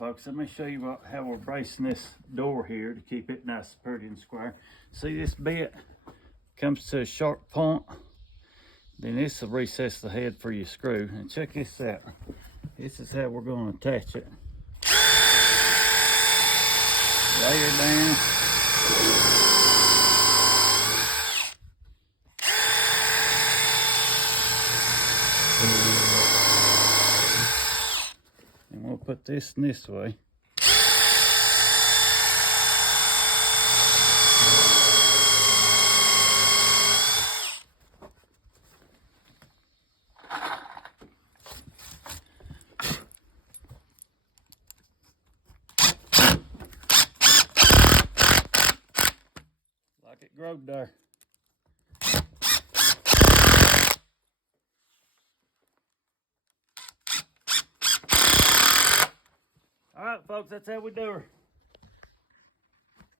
folks, let me show you how we're bracing this door here to keep it nice, pretty, and square. See, this bit comes to a sharp point. Then this will recess the head for your screw. And check this out. This is how we're going to attach it. Lay her down. And we'll put this in this way. Like it growed there. All right, folks, that's how we do her.